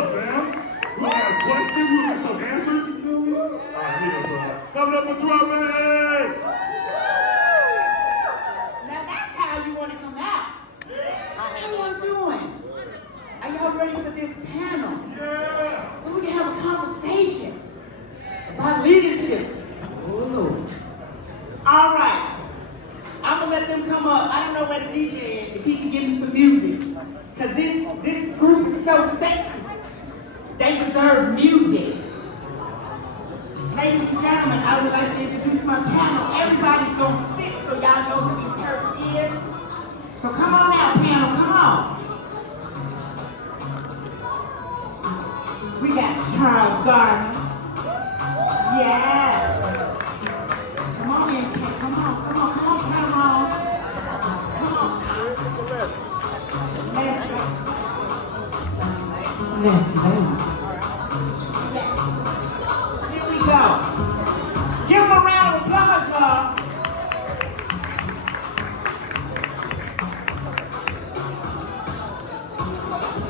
up, fam. We'll ask questions, we'll get some answers, you feel me? All right, here goes. Coming up for Throbbing! Now that's how you want to come out. How y'all doing? Are y'all ready for this panel? Yeah! So we can have a conversation about leadership. Oh Lord. All right. I'm gonna let them come up. I don't know where the DJ is, if he can give me some music. Cause this group is so sexy. They deserve music. Ladies and gentlemen, I would like to introduce my panel. Everybody's gonna sit so y'all know who this person is. So come on out, panel, come on. We got Charles Gardner. Yeah. Come on in, Ken. Come on, panel. Come on. Let's go. Here we go. Give them a round of applause, y'all.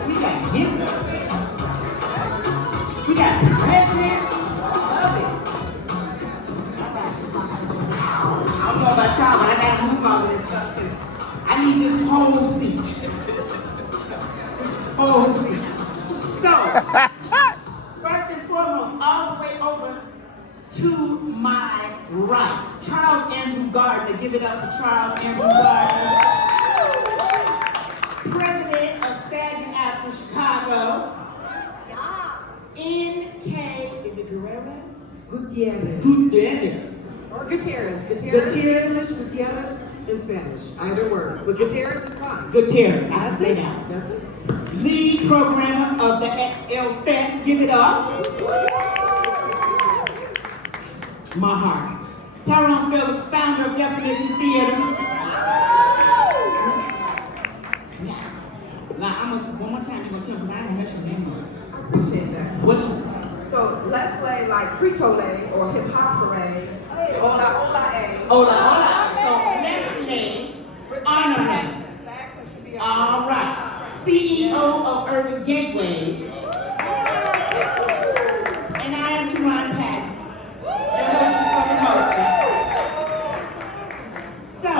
We got gifts. We got presidents. Love it. I don't know about y'all, but I gotta move all of this stuff because I need this whole seat. Whole seat. So, first and foremost, all the way over to my right, Charles Andrew Gardner. Give it up for Charles Andrew Gardner. President of SAG-AFTRA Chicago. NK, is it Guerrero? Gutierrez. Or Gutierrez. Gutierrez in English, Gutierrez in Spanish. Either word. But Gutierrez is fine. Gutierrez, I can say that. That's it. Lead programmer of the XL Fest. Give it up. My heart. Tyrone Phillips, founder of Definition Theater. Now, one more time, you're going to tell me, because I didn't mention your name. I appreciate that. What's your So let's play like Frito-Lay or Hip Hop Parade. Hola, hola, eh. Hola, hola. So, Nestle, honoring. All right. CEO of Urban Gateways. And I am Sharon Patton. So,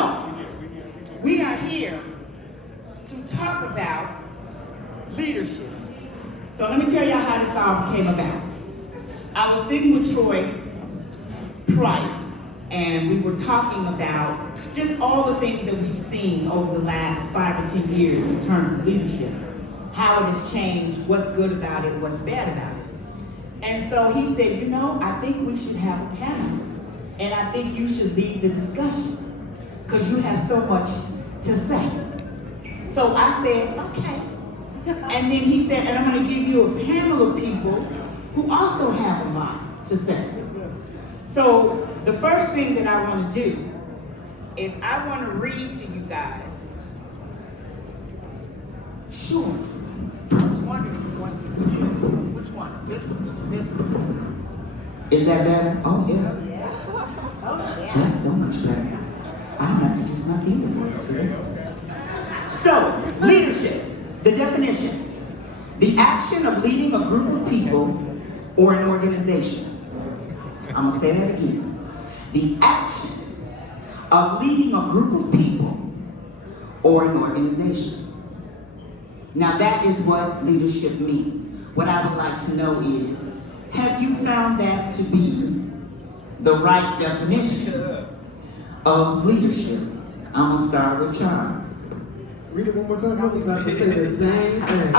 we are here to talk about leadership. So let me tell y'all how this all came about. I was sitting with Troy Price, and we were talking about just all the things that we've seen over the last 5 or 10 years in terms of leadership, how it has changed, what's good about it, what's bad about it. And so he said, you know, I think we should have a panel, and I think you should lead the discussion, because you have so much to say. So I said, okay. And then he said, and I'm going to give you a panel of people who also have a lot to say. So the first thing that I want to do is I want to read to you guys. Sure. I was wondering which one? This one. Is that better? Oh, yeah. That's so much better. I don't have to use my finger voice for this. So, leadership. The definition, the action of leading a group of people or an organization. I'm gonna say that again. The action of leading a group of people or an organization. Now that is what leadership means. What I would like to know is, have you found that to be the right definition of leadership? I'm gonna start with Charles. Read it one more time. I was about to say the same thing.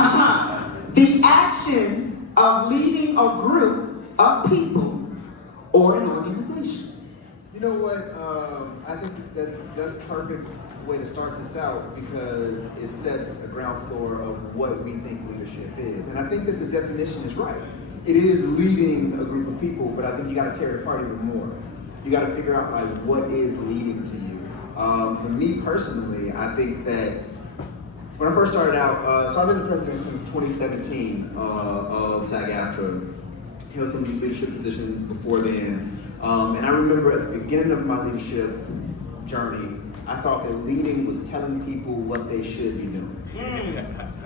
The action of leading a group of people or an organization. You know what? I think that's a perfect way to start this out because it sets a ground floor of what we think leadership is. And I think that the definition is right. It is leading a group of people, but I think you got to tear it apart even more. You got to figure out like what is leading to you. For me personally, I think that when I first started out, so I've been the president since 2017 of SAG-AFTRA. Held some leadership positions before then. And I remember at the beginning of my leadership journey, I thought that leading was telling people what they should be doing.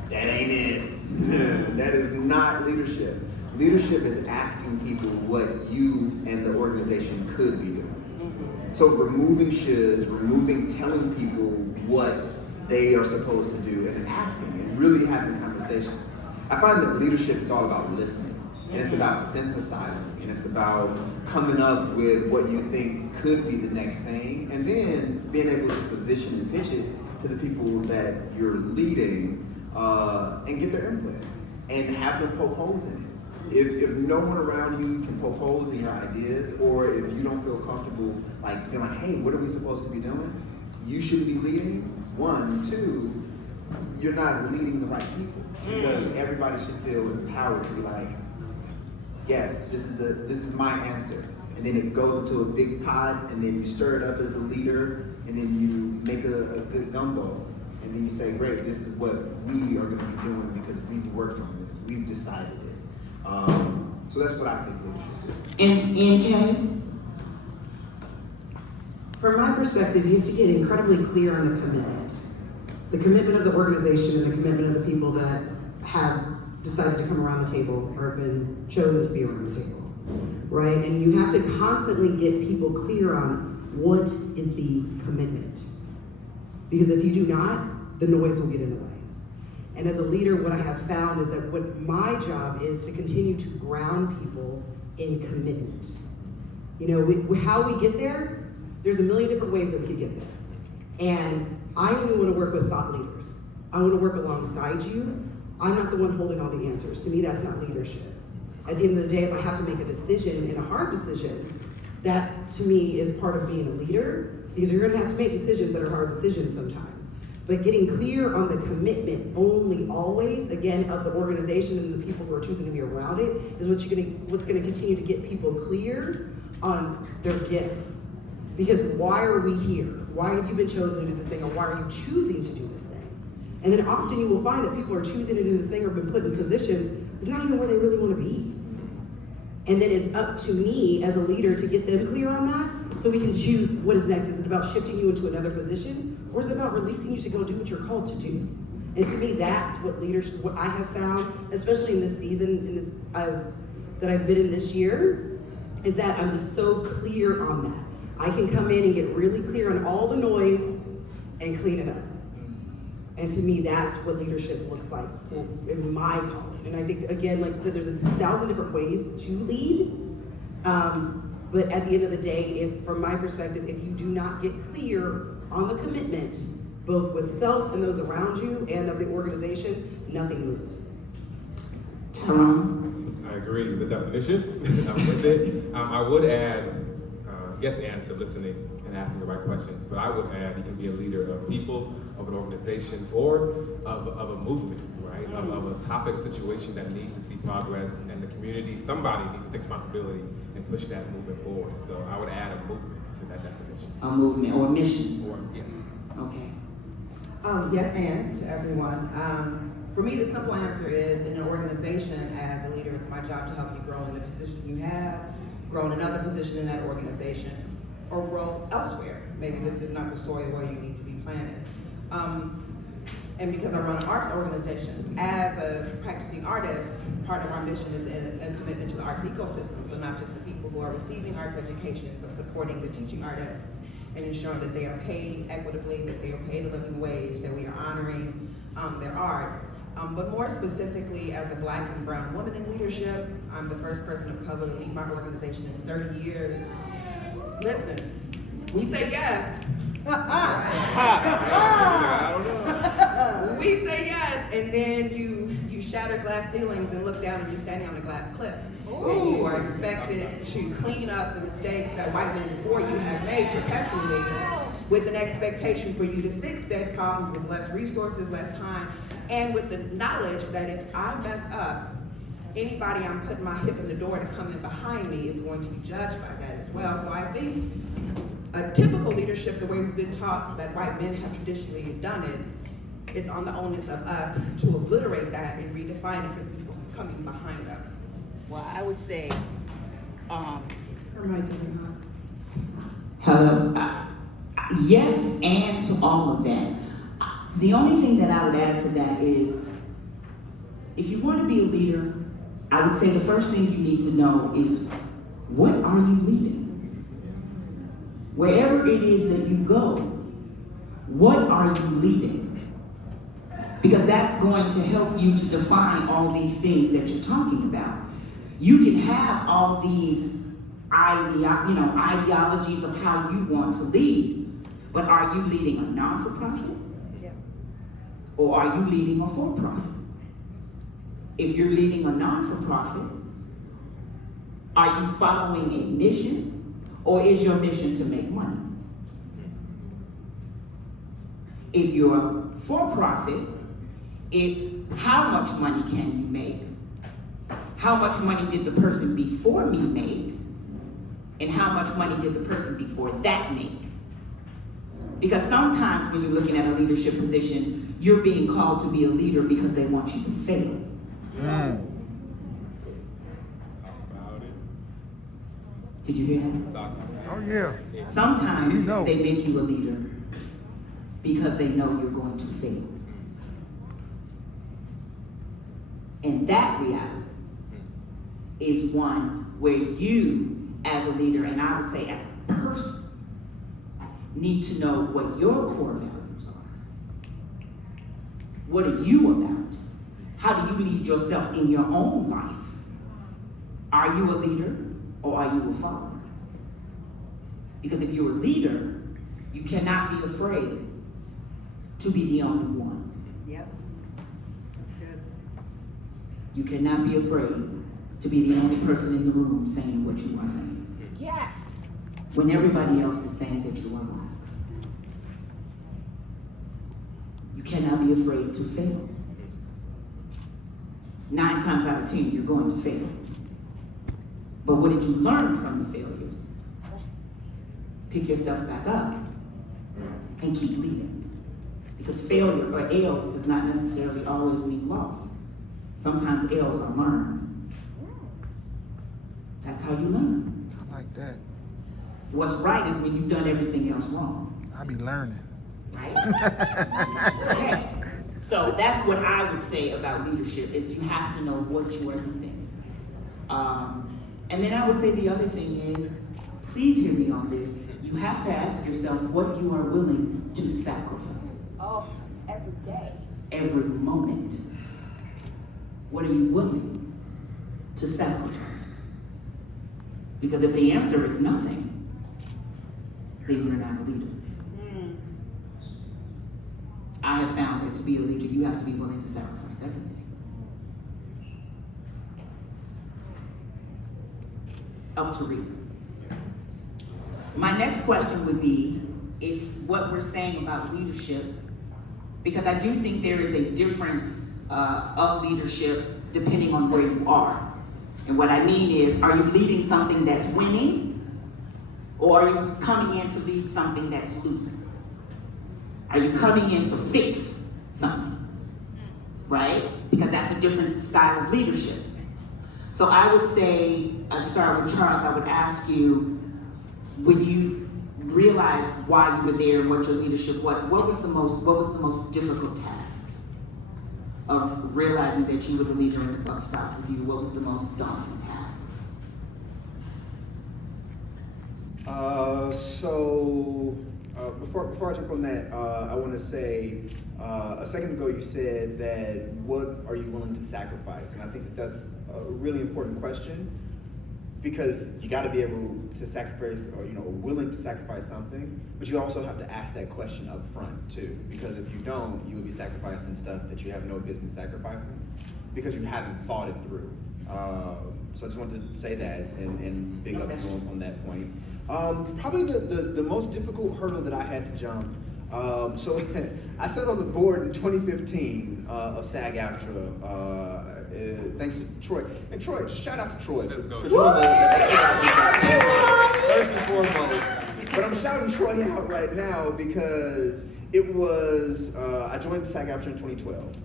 That ain't it. That is not leadership. Leadership is asking people what you and the organization could be doing. So removing shoulds, telling people what they are supposed to do, and asking and really having conversations. I find that leadership is all about listening, and it's about synthesizing, and it's about coming up with what you think could be the next thing, and then being able to position and pitch it to the people that you're leading, and get their input, and have them poke holes in it. If no one around you can poke holes in your ideas, or if you don't feel comfortable like being like, hey, what are we supposed to be doing? You shouldn't be leading. 1, 2, you're not leading the right people, because everybody should feel empowered to be like, yes, this is my answer. And then it goes into a big pot, and then you stir it up as the leader, and then you make a good gumbo. And then you say, great, this is what we are going to be doing because we've worked on this, we've decided it. So that's what I think leadership is. And Kelly? From my perspective, you have to get incredibly clear on the commitment. The commitment of the organization and the commitment of the people that have decided to come around the table or have been chosen to be around the table, right? And you have to constantly get people clear on what is the commitment. Because if you do not, the noise will get in the way. And as a leader, what I have found is that what my job is to continue to ground people in commitment. You know, how we get there, there's a million different ways that we could get there. And I only want to work with thought leaders. I want to work alongside you. I'm not the one holding all the answers. To me, that's not leadership. At the end of the day, if I have to make a decision, and a hard decision, that to me is part of being a leader, because you're going to have to make decisions that are hard decisions sometimes. But getting clear on the commitment only always, again, of the organization and the people who are choosing to be around it, is what's going to continue to get people clear on their gifts. Because why are we here? Why have you been chosen to do this thing, or why are you choosing to do this thing? And then often you will find that people are choosing to do this thing or been put in positions, it's not even where they really want to be. And then it's up to me as a leader to get them clear on that, so we can choose what is next. Is it about shifting you into another position, or is it about releasing you to go do what you're called to do? And to me, that's what leadership, what I have found, especially in this season, that I've been in this year, is that I'm just so clear on that. I can come in and get really clear on all the noise and clean it up. And to me, that's what leadership looks like in my calling. And I think, again, like I said, there's 1,000 different ways to lead. But at the end of the day, from my perspective, if you do not get clear on the commitment, both with self and those around you and of the organization, nothing moves. Tyrone? I agree with the definition. I'm with it. I would add, yes, and to listening and asking the right questions, but I would add you can be a leader of people, of an organization, or of a movement, right? Of a topic, situation that needs to see progress in the community. Somebody needs to take responsibility and push that movement forward. So I would add a movement to that definition. A movement or a mission? Or, yeah. Okay. Yes, and to everyone. For me, the simple answer is, in an organization, as a leader, it's my job to help you grow in the position you have, grow in another position in that organization, or grow elsewhere. Maybe this is not the soil where you need to be planted. And because I run an arts organization, as a practicing artist, part of our mission is a commitment to the arts ecosystem. So not just the people who are receiving arts education, but supporting the teaching artists and ensuring that they are paid equitably, that they are paid a living wage, that we are honoring their art. But more specifically, as a Black and brown woman in leadership, I'm the first person of color to lead my organization in 30 years. Listen, we say yes. We say yes, and then you shatter glass ceilings and look down and you're standing on a glass cliff. And you are expected to clean up the mistakes that white men before you have made perpetually, with an expectation for you to fix said problems with less resources, less time, and with the knowledge that if I mess up, anybody I'm putting my hip in the door to come in behind me is going to be judged by that as well. So I think a typical leadership, the way we've been taught that white men have traditionally done it, it's on the onus of us to obliterate that and redefine it for the people coming behind us. Well, I would say, Her mic is not. Hello? Yes, and to all of that. The only thing that I would add to that is if you want to be a leader, I would say the first thing you need to know is, what are you leading? Wherever it is that you go, what are you leading? Because that's going to help you to define all these things that you're talking about. You can have all these ideologies of how you want to lead, but are you leading a non-for-profit? Yeah. Or are you leading a for-profit? If you're leading a non-for-profit, are you following a mission, or is your mission to make money? If you're for-profit, it's how much money can you make? How much money did the person before me make? And how much money did the person before that make? Because sometimes when you're looking at a leadership position, you're being called to be a leader because they want you to fail. Talk about it. Did you hear that? Talk about it. Oh, yeah. Sometimes You know. they make you a leader because they know you're going to fail. And that reality is one where you, as a leader, and I would say as a person, need to know what your core values are. What are you about? How do you lead yourself in your own life? Are you a leader or are you a follower? Because if you're a leader, you cannot be afraid to be the only one. Yep. That's good. You cannot be afraid to be the only person in the room saying what you are saying, Yes. when everybody else is saying that you are wrong. You cannot be afraid to fail. 9 times out of 10, you're going to fail. But what did you learn from the failures? Pick yourself back up and keep leading. Because failure or L's does not necessarily always mean loss. Sometimes L's are learned. That's how you learn. I like that. What's right is when you've done everything else wrong. I be learning. Right? Okay. So that's what I would say about leadership, is you have to know what you are leading. And then I would say the other thing is, please hear me on this, you have to ask yourself what you are willing to sacrifice. Oh, every day. Every moment. What are you willing to sacrifice? Because if the answer is nothing, then you're not a leader. I have found that to be a leader, you have to be willing to sacrifice everything. Up to reason. My next question would be, if what we're saying about leadership, because I do think there is a difference of leadership depending on where you are. And what I mean is, are you leading something that's winning, or are you coming in to lead something that's losing? Are you coming in to fix something, right? Because that's a different style of leadership. So I would say, I'd start with Charles, I would ask you, when you realized why you were there and what your leadership was, what was the most difficult task of realizing that you were the leader and the buck stopped with you? What was the most daunting task? Before I jump on that, I want to say, a second ago you said that what are you willing to sacrifice? And I think that that's a really important question, because you got to be able to sacrifice, or willing to sacrifice something, but you also have to ask that question up front too, because if you don't, you will be sacrificing stuff that you have no business sacrificing, because you haven't thought it through. So I just wanted to say that and big up on that point. Probably the most difficult hurdle that I had to jump. So I sat on the board in 2015 of SAG-AFTRA, thanks to Troy. And Troy, shout out to Troy for doing first and foremost. But I'm shouting Troy out right now because it was, I joined SAG-AFTRA in 2012.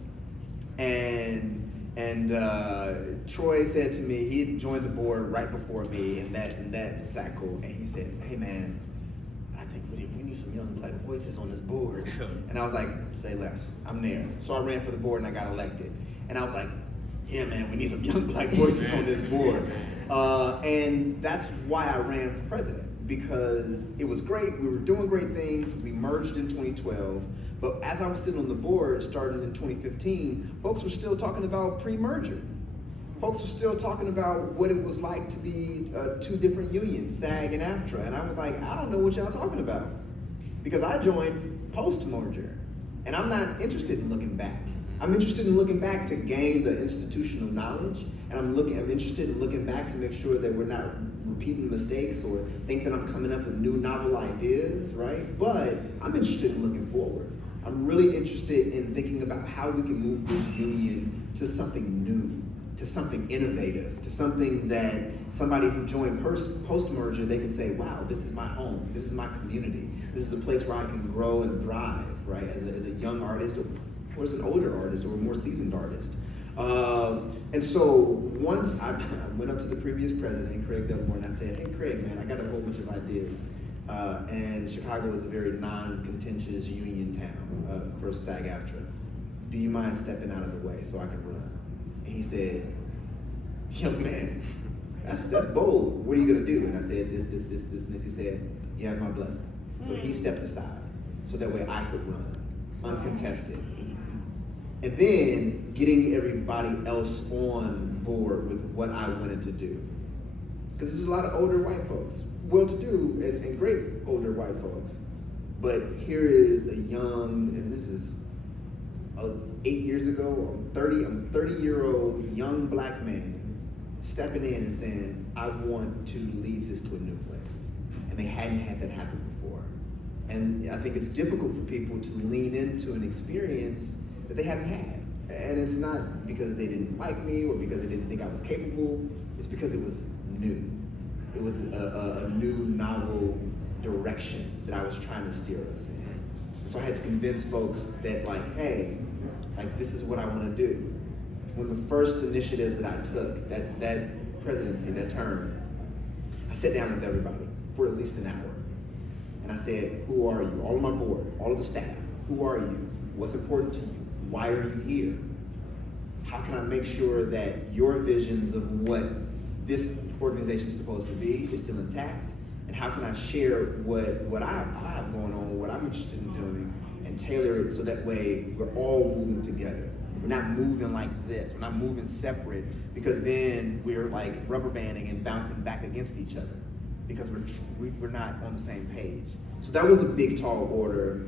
And Troy said to me, he had joined the board right before me in that cycle, and he said, "Hey man, I think we need some young black voices on this board." And I was like, "Say less, I'm there." So I ran for the board and I got elected. And I was like, yeah, man, we need some young black voices on this board. And that's why I ran for president, because it was great. We were doing great things. We merged in 2012. But as I was sitting on the board, starting in 2015, folks were still talking about pre-merger. Folks were still talking about what it was like to be two different unions, SAG and AFTRA. And I was like, I don't know what y'all talking about. Because I joined post-merger. And I'm not interested in looking back. I'm interested in looking back to gain the institutional knowledge, and I'm interested in looking back to make sure that we're not repeating mistakes or think that I'm coming up with new novel ideas, right? But I'm interested in looking forward. I'm really interested in thinking about how we can move this union to something new, to something innovative, to something that somebody who joined post-merger, they can say, wow, this is my home, this is my community, this is a place where I can grow and thrive, right? As a young artist, or as an older artist, or a more seasoned artist. And so once I went up to the previous president, Craig Dugmore, and I said, hey Craig, man, I got a whole bunch of ideas. And Chicago is a very non-contentious union town for SAG-AFTRA. Do you mind stepping out of the way so I can run? And he said, young man, that's bold. What are you gonna do? And I said, this, and this. He said, you have my blessing. So he stepped aside so that way I could run, uncontested. And then getting everybody else on board with what I wanted to do. Because there's a lot of older white folks, well-to-do and great older white folks. But here is a young, and this is 8 years ago, I'm 30-year-old young black man stepping in and saying, I want to lead this to a new place. And they hadn't had that happen before. And I think it's difficult for people to lean into an experience that they haven't had. And it's not because they didn't like me or because they didn't think I was capable, it's because it was new. It was a new, novel direction that I was trying to steer us in. And so I had to convince folks that like, hey, like this is what I want to do. One of the first initiatives that I took, that presidency, that term, I sat down with everybody for at least an hour. And I said, who are you? All of my board, all of the staff, who are you? What's important to you? Why are you here? How can I make sure that your visions of what this organization is supposed to be is still intact? And how can I share what I have going on, what I'm interested in doing, and tailor it so that way we're all moving together. We're not moving like this. We're not moving separate, because then we're like rubber banding and bouncing back against each other because we're not on the same page. So that was a big, tall order,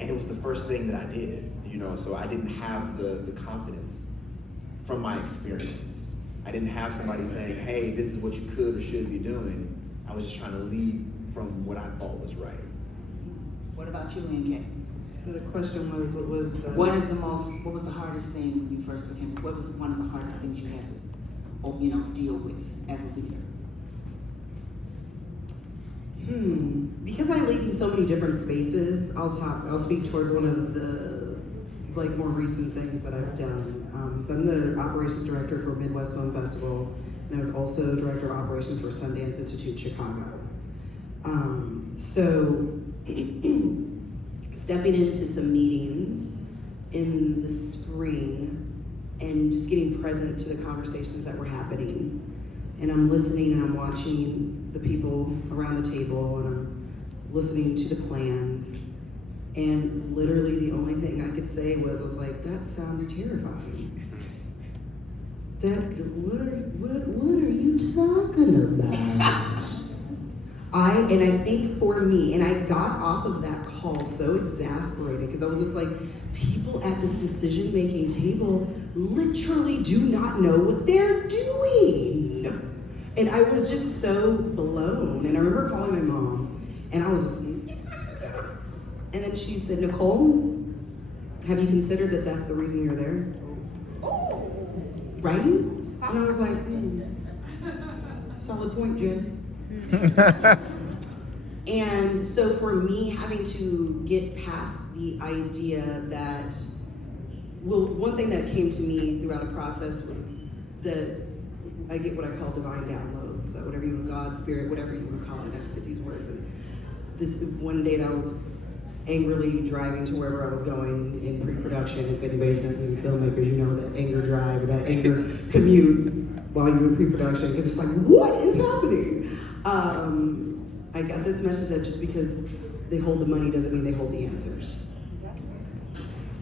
and it was the first thing that I did. So I didn't have the confidence from my experience. I didn't have somebody saying, hey, this is what you could or should be doing. I was just trying to lead from what I thought was right. What about you, NK? So the question was, what was the hardest thing when you first became, what was one of the hardest things you had to, deal with as a leader? Because I lead in so many different spaces, I'll speak towards one of the more recent things that I've done. So I'm the operations director for Midwest Film Festival, and I was also director of operations for Sundance Institute Chicago. So stepping into some meetings in the spring and just getting present to the conversations that were happening. And I'm listening and I'm watching the people around the table and I'm listening to the plans. And literally the only thing I could say was like, that sounds terrifying. What are you talking about? I think for me, and I got off of that call so exasperated because I was just like, people at this decision-making table literally do not know what they're doing. And I was just so blown. And I remember calling my mom, and I was just, and then she said, Nicole, have you considered that that's the reason you're there? Oh, right? And I was like, solid point, Jen. And so for me, having to get past the idea that, one thing that came to me throughout the process was that I get what I call divine downloads. So whatever you want, God, spirit, whatever you want to call it, I just get these words. And this one day that I was angrily driving to wherever I was going in pre-production. If anybody's done any filmmakers, you know that anger drive or that anger commute while you're in pre-production, because it's like, what is happening? I got this message that just because they hold the money doesn't mean they hold the answers.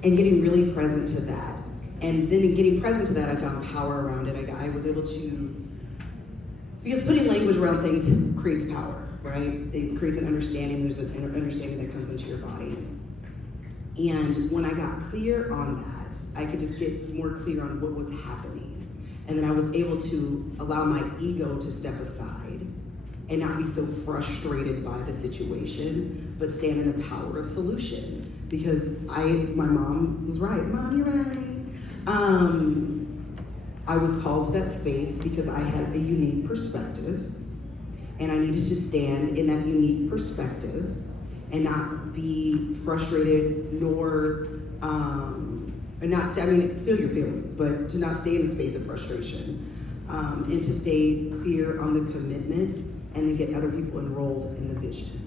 And getting really present to that. And then in getting present to that, I found power around it. I was able to, because putting language around things creates power, right? It creates an understanding. There's an understanding that comes into your body. And when I got clear on that, I could just get more clear on what was happening. And then I was able to allow my ego to step aside and not be so frustrated by the situation, but stand in the power of solution. Because my mom was right. Mom, you're right. I was called to that space because I had a unique perspective, and I needed to stand in that unique perspective and not be frustrated nor, and not stay, I mean, feel your feelings, but to not stay in a space of frustration, and to stay clear on the commitment and then get other people enrolled in the vision.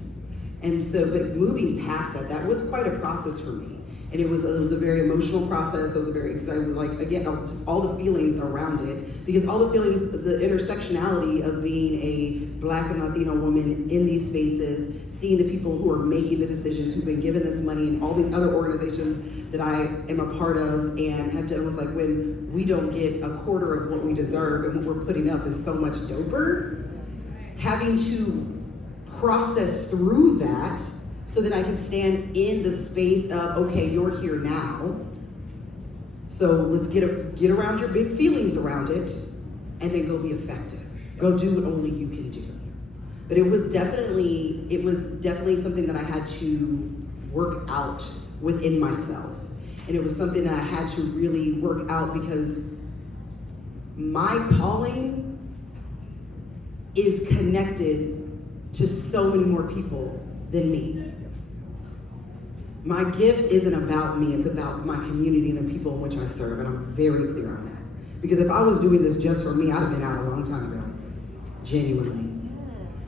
And so, but moving past that was quite a process for me. And it was a very emotional process. It was because I was like, again, just all the feelings around it, because all the feelings, the intersectionality of being a Black and Latino woman in these spaces, seeing the people who are making the decisions, who've been given this money, and all these other organizations that I am a part of and have done, was like, when we don't get a quarter of what we deserve and what we're putting up is so much doper, having to process through that so that I can stand in the space of, okay, you're here now, so let's get around your big feelings around it, and then go be effective. Go do what only you can do. But it was definitely something that I had to work out within myself. And it was something that I had to really work out, because my calling is connected to so many more people than me. My gift isn't about me, it's about my community and the people in which I serve, and I'm very clear on that. Because if I was doing this just for me, I'd have been out a long time ago, genuinely.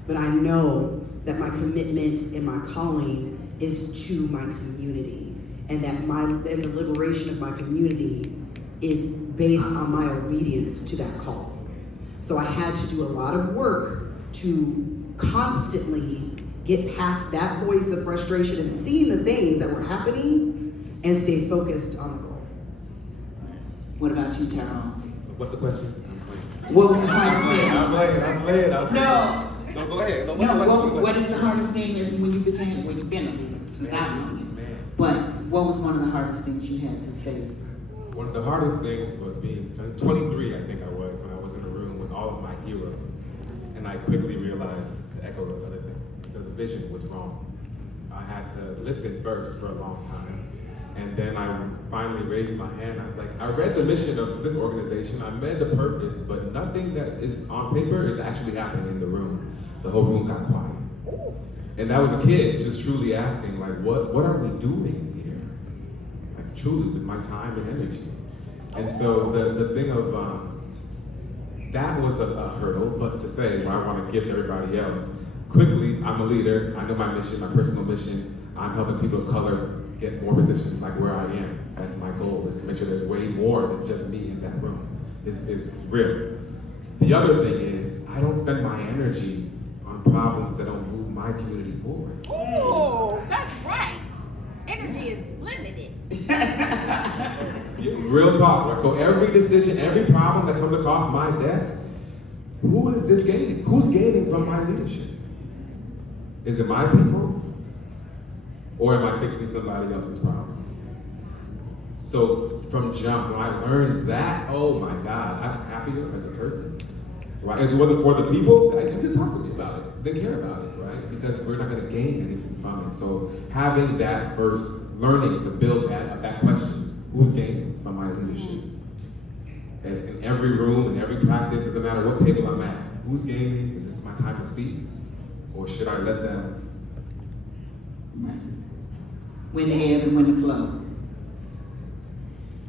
But I know that my commitment and my calling is to my community, and that the liberation of my community is based on my obedience to that call. So I had to do a lot of work to constantly get past that voice of frustration and seeing the things that were happening and stay focused on the goal. What about you, Tyrone? What's the question? What was the hardest thing? I'm playing. No. No, go ahead. No, What is the hardest thing is when you've been a leader, since I've known you. But what was one of the hardest things you had to face? One of the hardest things was being 23, I think I was, when I was in a room with all of my heroes. And I quickly realized, to echo the other thing, that the vision was wrong. I had to listen first for a long time. And then I finally raised my hand. I was like, I read the mission of this organization, I read the purpose, but nothing that is on paper is actually happening in the room. The whole room got quiet. And I was a kid, just truly asking, like, what are we doing here? Like, truly, with my time and energy. And so the thing of, that was a hurdle, but to say, what I want to give to everybody else, quickly, I'm a leader, I know my mission, my personal mission, I'm helping people of color get more positions like where I am. That's my goal, is to make sure there's way more than just me in that room. It's real. The other thing is, I don't spend my energy on problems that don't move my community forward. Ooh, that's right. Energy is limited. Real talk, right? So every decision, every problem that comes across my desk, who is this gaining? Who's gaining from my leadership? Is it my people? Or am I fixing somebody else's problem? So from jump, when I learned that, oh my God, I was happier as a person. Right? As it wasn't for the people, you can talk to me about it. They care about it, right? Because we're not gonna gain anything from it. So having that first, learning to build that question, who's gaining from my leadership? As in every room, in every practice, doesn't matter what table I'm at, who's gaining? Is this my time to speak? Or should I let them? When the ebb and when the flow.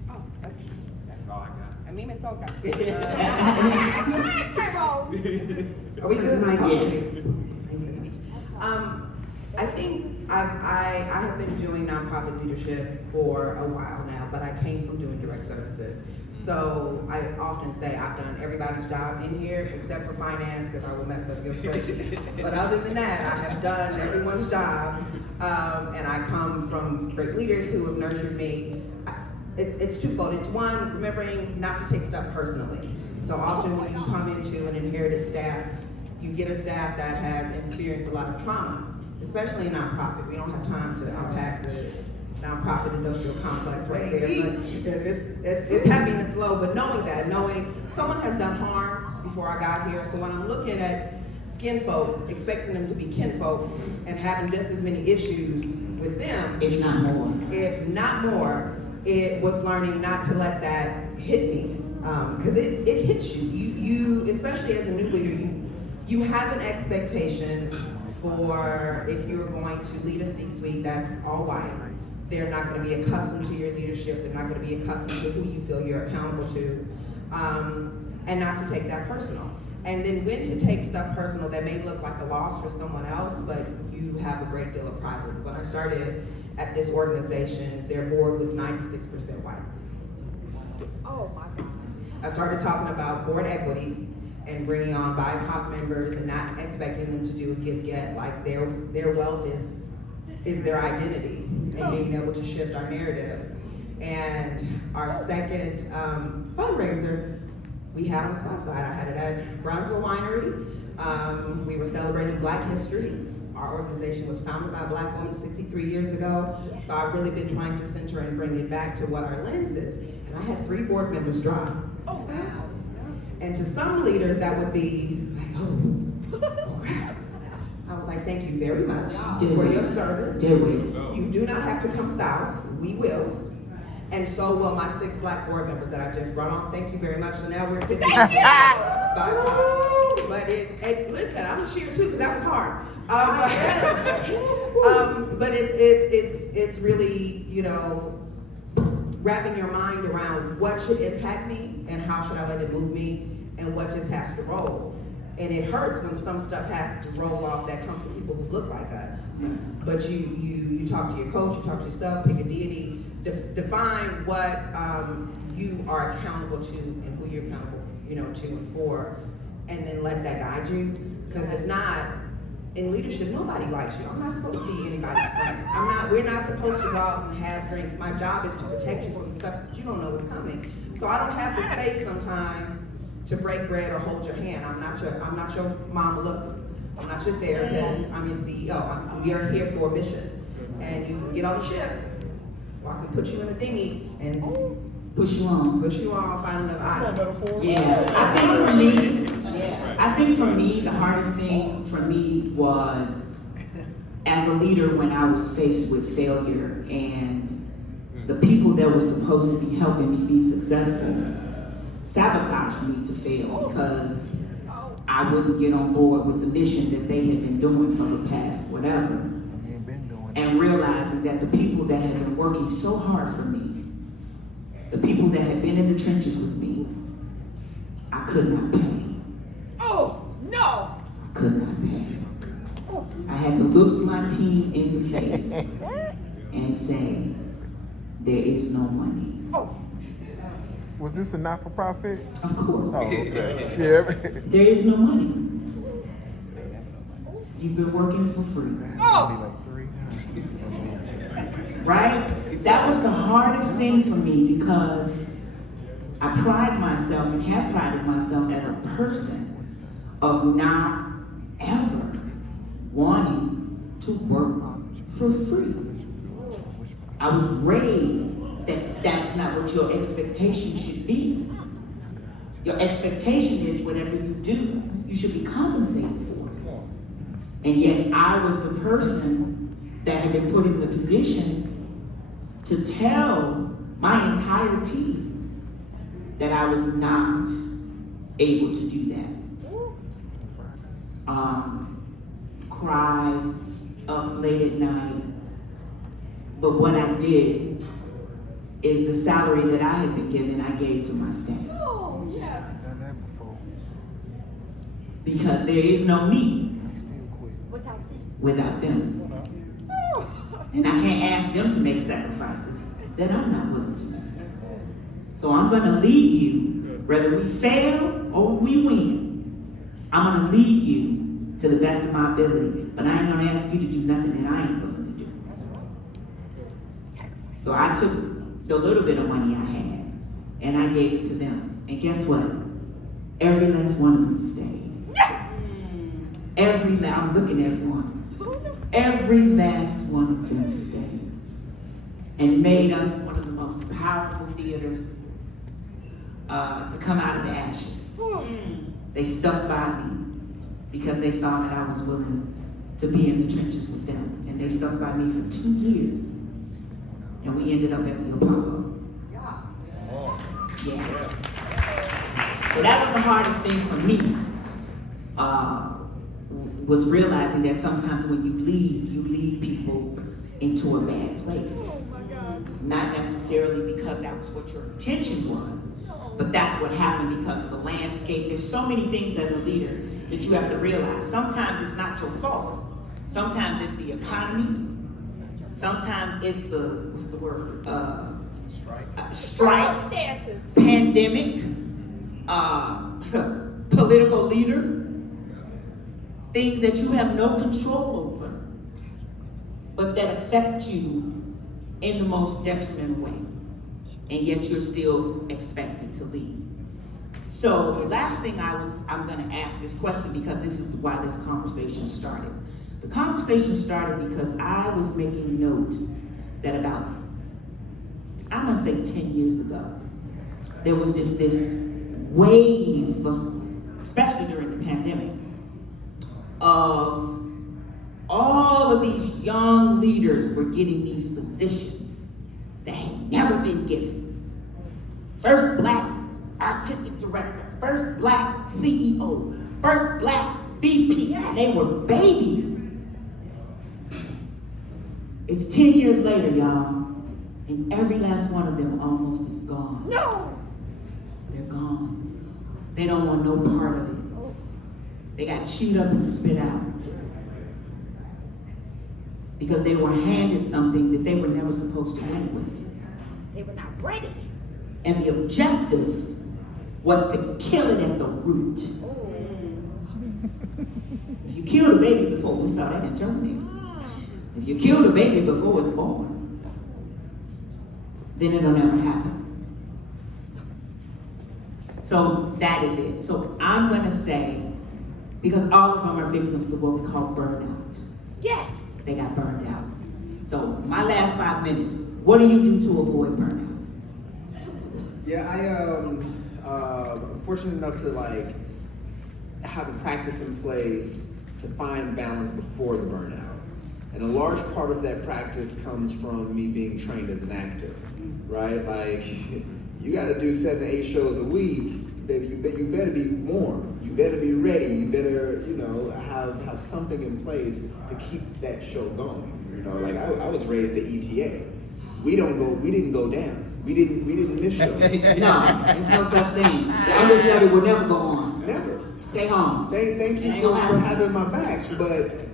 Oh, that's all I got. a mí me toca. Are we good? Yeah. I think I have been doing nonprofit leadership for a while now, but I came from doing direct services. So I often say I've done everybody's job in here except for finance, because I will mess up your spreadsheet. But other than that, I have done everyone's job, and I come from great leaders who have nurtured me. It's twofold. It's one, remembering not to take stuff personally. So often when you come into an inherited staff, you get a staff that has experienced a lot of trauma, especially in nonprofit. We don't have time to unpack the nonprofit industrial complex right there, but it's heavy and it's slow, but knowing someone has done harm before I got here, so when I'm looking at skin folk, expecting them to be kinfolk, and having just as many issues with them, If not more. it was learning not to let that hit me, because it hits you. You, especially as a new leader, you have an expectation for, if you're going to lead a C-suite that's all white, they're not going to be accustomed to your leadership, they're not going to be accustomed to who you feel you're accountable to, and not to take that personal. And then when to take stuff personal that may look like a loss for someone else, but you have a great deal of pride with it. When I started at this organization, their board was 96% white. Oh my God. I started talking about board equity and bringing on BIPOC members and not expecting them to do a give-get, like their wealth is their identity, and being able to shift our narrative. And our second fundraiser, we had on the South Side. I had it at Brownsville Winery. We were celebrating Black history. Our organization was founded by a Black woman 63 years ago. So I've really been trying to center and bring it back to what our lens is. And I had 3 board members drop. Oh wow. And to some leaders, that would be like, oh crap. I was like, thank you very much for your service. You do not have to come south. We will. And so will my 6 Black board members that I just brought on. Thank you very much. So now we're 50. But listen, I'm gonna cheer too, because that was hard. But it's really, wrapping your mind around what should impact me and how should I let it move me, and what just has to roll. And it hurts when some stuff has to roll off that comes from people who look like us. But you talk to your coach, you talk to yourself, pick a deity, define what you are accountable to and who you're accountable, to and for, and then let that guide you. Because if not, in leadership, nobody likes you. I'm not supposed to be anybody's friend. We're not supposed to go out and have drinks. My job is to protect you from stuff that you don't know is coming. So I don't have the space sometimes to break bread or hold your hand. I'm not your mama look. I'm not your therapist. I'm your CEO. We are here for a mission. And you can get on the ship, or I can put you in a dinghy and Push you on. find another island. Yeah. I think for me, the hardest thing for me was, as a leader, when I was faced with failure and the people that were supposed to be helping me be successful sabotaged me to fail, because I wouldn't get on board with the mission that they had been doing for the past whatever. And realizing that the people that had been working so hard for me, the people that had been in the trenches with me, I could not pay. Oh no. I could not pay. I had to look my team in the face and say, there is no money. Was this a not-for-profit? Of course. Oh, okay. Yeah. There is no money. You've been working for free. Maybe like 3 times. Right? That was the hardest thing for me, because I pride myself and have prided myself as a person of not ever wanting to work for free. I was raised that that's not what your expectation should be. Your expectation is whatever you do, you should be compensated for it. And yet I was the person that had been put in the position to tell my entire team that I was not able to do that. Cried up late at night. But what I did is the salary that I had been given, I gave to my staff. Oh yes. I've done that before. Because there is no me I still quit. Without them. without them. and I can't ask them to make sacrifices that I'm not willing to make. So I'm gonna lead you, whether we fail or we win, I'm gonna lead you to the best of my ability, but I ain't gonna ask you to do nothing that I ain't willing to do. So I took the little bit of money I had, and I gave it to them. And guess what? Every last one of them stayed. Yes! I'm looking at one. Every last one of them stayed. And made us one of the most powerful theaters to come out of the ashes. They stuck by me because they saw that I was willing to be in the trenches with them. And they stuck by me for 2 years. And we ended up at the Apollo. Yeah. So that was the hardest thing for me, was realizing that sometimes when you lead people into a bad place. Not necessarily because that was what your intention was, but that's what happened because of the landscape. There's so many things as a leader that you have to realize. Sometimes it's not your fault. Sometimes it's the economy. Sometimes it's the, what's the word? Strike, Circumstances. pandemic, political leader, things that you have no control over, but that affect you in the most detrimental way, and yet you're still expected to lead. So the last thing I'm gonna ask this question, because this is why this conversation started. The conversation started because I was making note that about, I'm gonna say 10 years ago, there was just this wave, especially during the pandemic, of all of these young leaders were getting these positions that had never been given. First black artistic director, first black CEO, first black VP. Yes. They were babies. It's 10 years later, y'all, and every last one of them almost is gone. No! They're gone. They don't want no part of it. They got chewed up and spit out. Because they were handed something that they were never supposed to win with. They were not ready. And the objective was to kill it at the root. If you kill the baby before, we saw that in Germany. If you kill the baby before it's born, then it'll never happen. So that is it. So I'm gonna say, because all of them are victims to what we call burnout. Yes! They got burned out. So my last 5 minutes, what do you do to avoid burnout? Yeah, I'm fortunate enough to like have a practice in place to find balance before the burnout. And a large part of that practice comes from me being trained as an actor, right? Like, you gotta do 7 to 8 shows a week, baby. You better be warm. You better be ready. You better, have something in place to keep that show going. Like I was raised at ETA. We didn't go down. We didn't miss shows. No, there's no such thing. The understudy will never go on. Never. Stay home. Thank you Ain't for gonna happen. having my back, but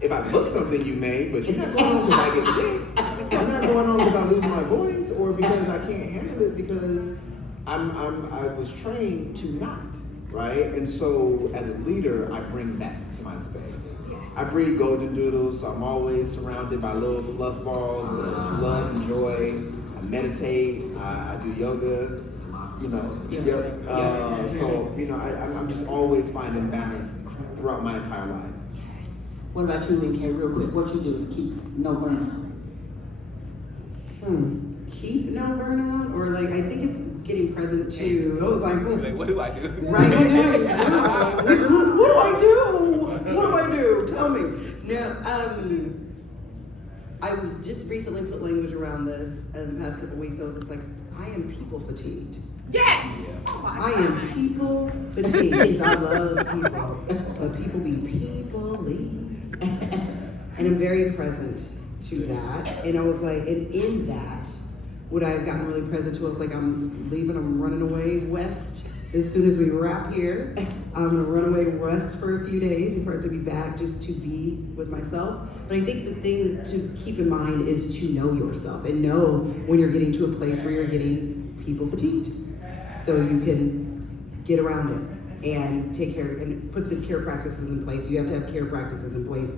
if I book something you made, but you're not going on because I get sick. I'm not going on because I lose my voice or because I can't handle it because I was trained to not, right? And so as a leader, I bring that to my space. I breed golden doodles, so I'm always surrounded by little fluff balls of love and joy. I meditate, I do yoga, I'm just always finding balance throughout my entire life. What about you, Link, real quick? What you do to keep no burnout? Keep no burnout, or like I think it's getting present to. I was like, Like, what do I do? right? What do I do? What do I do? Tell me. No, I just recently put language around this in the past couple weeks. I was just like, I am people fatigued. Yes! Oh my I God. am people fatigued because I love people, but people be people-ly. And I'm very present to that. And I was like, and in that, what I've gotten really present to, I was like, I'm leaving, I'm running away west As soon as we wrap here, I'm gonna run away and rest for a few days before I have to be back just to be with myself. But I think the thing to keep in mind is to know yourself and know when you're getting to a place where you're getting people fatigued. So you can get around it and take care and put the care practices in place. You have to have care practices in place.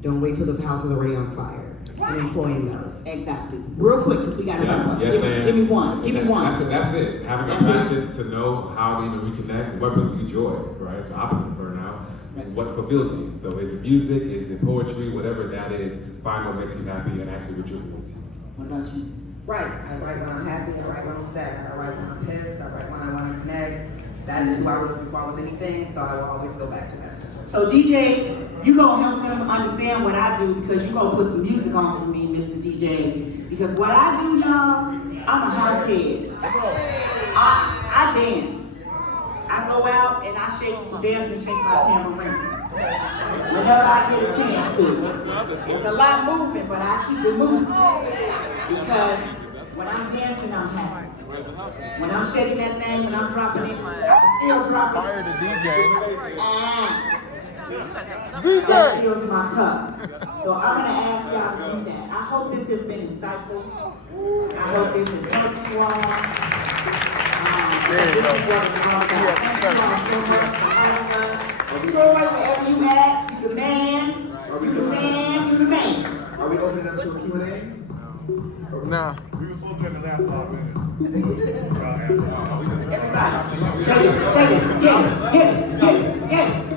Don't wait till the house is already on fire and employing those. Exactly. Real quick, because we got to Yeah, wrap up. yes, Give me one. Give me one. That's it. Having a That's it. practice to know how to even reconnect, what brings you joy, right? It's the opposite of burnout. What fulfills you? So is it music? Is it poetry? Whatever that is, find what makes you happy and actually rejuvenates you. What about you? Right, I write when I'm happy, I write when I'm sad, I write when I'm pissed, I write when I want to connect. That is who I was before I was anything, so I will always go back to that center. So DJ, you gonna help them understand what I do because you gonna put some music on for me, Mr. DJ. Because what I do, y'all, I'm a house head. I dance. I go out and I dance and shake my tambourine. Whenever I get a chance to. It's a lot moving, but I keep it moving. Because when I'm dancing, I'm happy. When I'm shaking that thing, when I'm dropping it, I'm still dropping Fire it. the DJ. That DJ! fills my cup. So I'm gonna ask y'all to do that. I hope this has been insightful. I hope this has helped you all. There you This go. is what it's all about. Yeah, Thank you all so much for having us. Troy, wherever you at, you the man, you the man, you the man. Are we opening up to a Q&A? Nah. We were supposed to in the last 5 minutes. Y'all answered. Everybody, shake it, get it.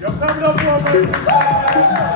Y'all coming up for a break.